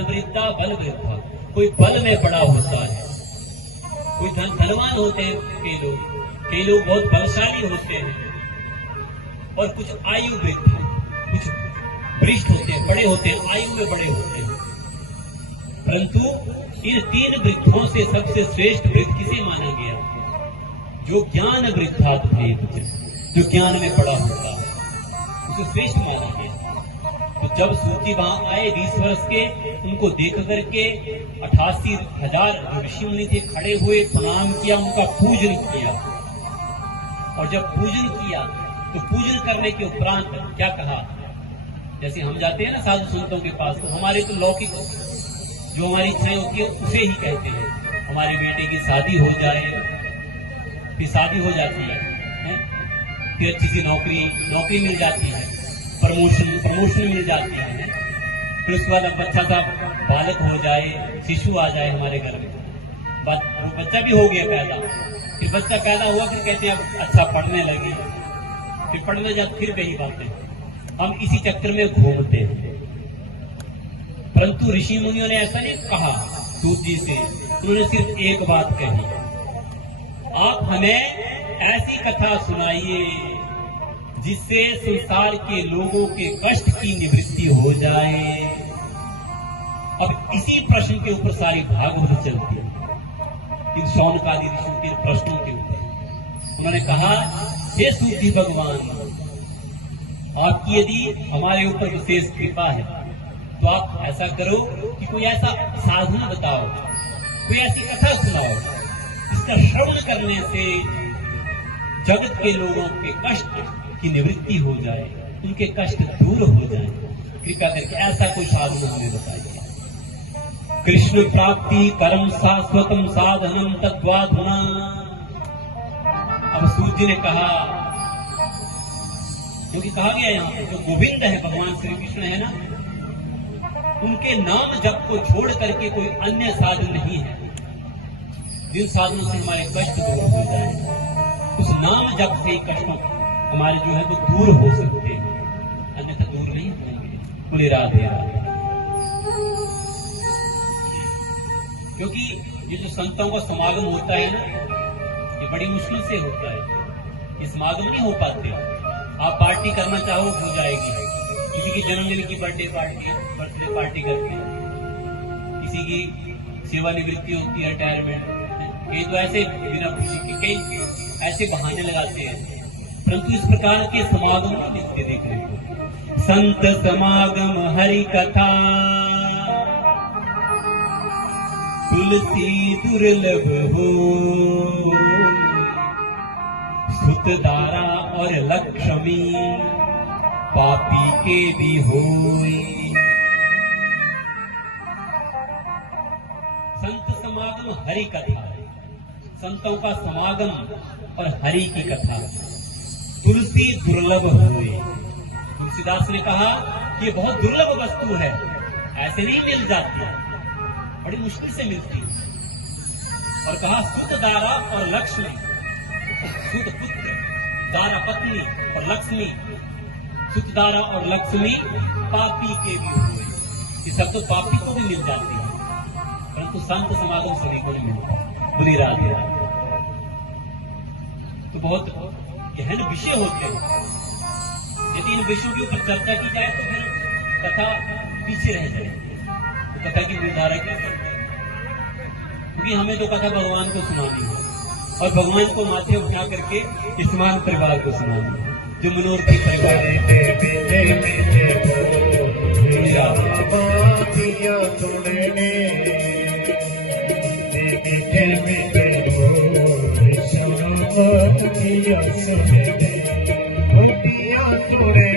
धनवृद्धा बल वृद्धा, कोई बल में बड़ा होता है, कोई धनवान होते हैं कई लोग बहुत बलशाली होते हैं, और कुछ आयु वृद्ध, कुछ वरिष्ठ होते हैं, बड़े होते हैं, आयु में बड़े होते हैं। परंतु इन तीन वृद्धों से सबसे श्रेष्ठ वृद्ध किसे माना गया? जो ज्ञान वृद्धात भेद, जो ज्ञान में बड़ा होता है, उसे श्रेष्ठ माना गया। तो जब सूत जी वहां आए 20 वर्ष के, उनको देख करके 88,000 ऋषि मुनि थे खड़े हुए, प्रणाम किया, उनका पूजन किया। और जब पूजन किया तो पूजन करने के उपरांत क्या कहा? जैसे हम जाते हैं ना साधु संतों के पास, तो हमारे तो लौकिक जो हमारी इच्छाएं होती है उसे ही कहते हैं। हमारे बेटे की शादी हो जाए, फिर शादी हो जाती है, फिर अच्छी सी नौकरी मिल जाती है, प्रमोशन मिल जाती है, फिर उसके बाद बच्चा सा बालक हो जाए, शिशु आ जाए हमारे घर में, बच्चा भी हो गया पैदा, फिर बच्चा पैदा हुआ, फिर कहते हैं अब अच्छा पढ़ने लगे, फिर पढ़ने जाते, फिर वही बातें, हम इसी चक्कर में घूमते हैं। परंतु ऋषि मुनियों ने ऐसा नहीं कहा सूत जी से, उन्होंने सिर्फ एक बात कही, आप हमें ऐसी कथा सुनाइए जिससे संसार के लोगों के कष्ट की निवृत्ति हो जाए। अब इसी प्रश्न के ऊपर सारी भागवत चलती है, इन शौनकादि ऋषियों के प्रश्नों के ऊपर। उन्होंने कहा, हे सूत जी भगवान, आपकी यदि हमारे ऊपर विशेष कृपा है तो आप ऐसा करो कि कोई ऐसा साधन बताओ, कोई ऐसी कथा सुनाओ इसका श्रवण करने से जगत के लोगों के कष्ट की निवृत्ति हो जाए, उनके कष्ट दूर हो जाए। कृपया करके ऐसा कोई साधन हमें बताइए। कृष्ण प्राप्ति परम शाश्वतम साधनम तत्वाधुना। अब सूत जी ने कहा, क्योंकि कहा गया यहाँ पे जो गोविंद है, भगवान श्री कृष्ण है ना, उनके नाम जप को छोड़ करके कोई अन्य साधन नहीं है जिन साधनों से हमारे कष्ट दूर हो जाए। उस नाम जप से कष्ट हमारे जो है वो दूर हो सकते हैं, अन्यथा दूर नहीं होंगे। बोले राधे राधे। क्योंकि ये जो संतों का समागम होता है ना, ये बड़ी मुश्किल से होता है, ये समागम नहीं हो पाते। आप पार्टी करना चाहो हो जाएगी, किसी की जन्मदिन की बर्थडे पार्टी करते हैं, किसी की सेवानिवृत्ति होती है, रिटायरमेंट, कई तो ऐसे बिना खुशी के कई ऐसे बहाने लगाते हैं। परंतु इस प्रकार के समागम नहीं मिलते देखने को। संत समागम हरि कथा तुलसी दुर्लभ हो, सुतदारा और लक्ष्मी पापी के भी होए। संत समागम हरि कथा, संतों का समागम और हरि की कथा। तुलसी दुर्लभ हुए। तुलसीदास ने कहा कि ये बहुत दुर्लभ वस्तु है, ऐसे नहीं मिल जाती, बड़ी मुश्किल से मिलती। और कहा सुत दारा और लक्ष्मी, सुत पुत्र, दारा पत्नी और लक्ष्मी, सुत दारा और लक्ष्मी पापी के भी हुए। ये सब तो पापी को भी मिल जाती है, परंतु संत समागम सभी को नहीं मिलता। बुरी रात है। तो बहुत गहन विषय होते हैं, यदि इन विषयों के ऊपर चर्चा की जाए तो फिर कथा पीछे रह जाए। तो कथा की निर्धारक क्या करते हैं, क्योंकि हमें तो कथा भगवान को सुनानी है, और भगवान को माथे उठा करके इस्मान परिवार को सुनानी है, जो मनोरथी परिवार सुने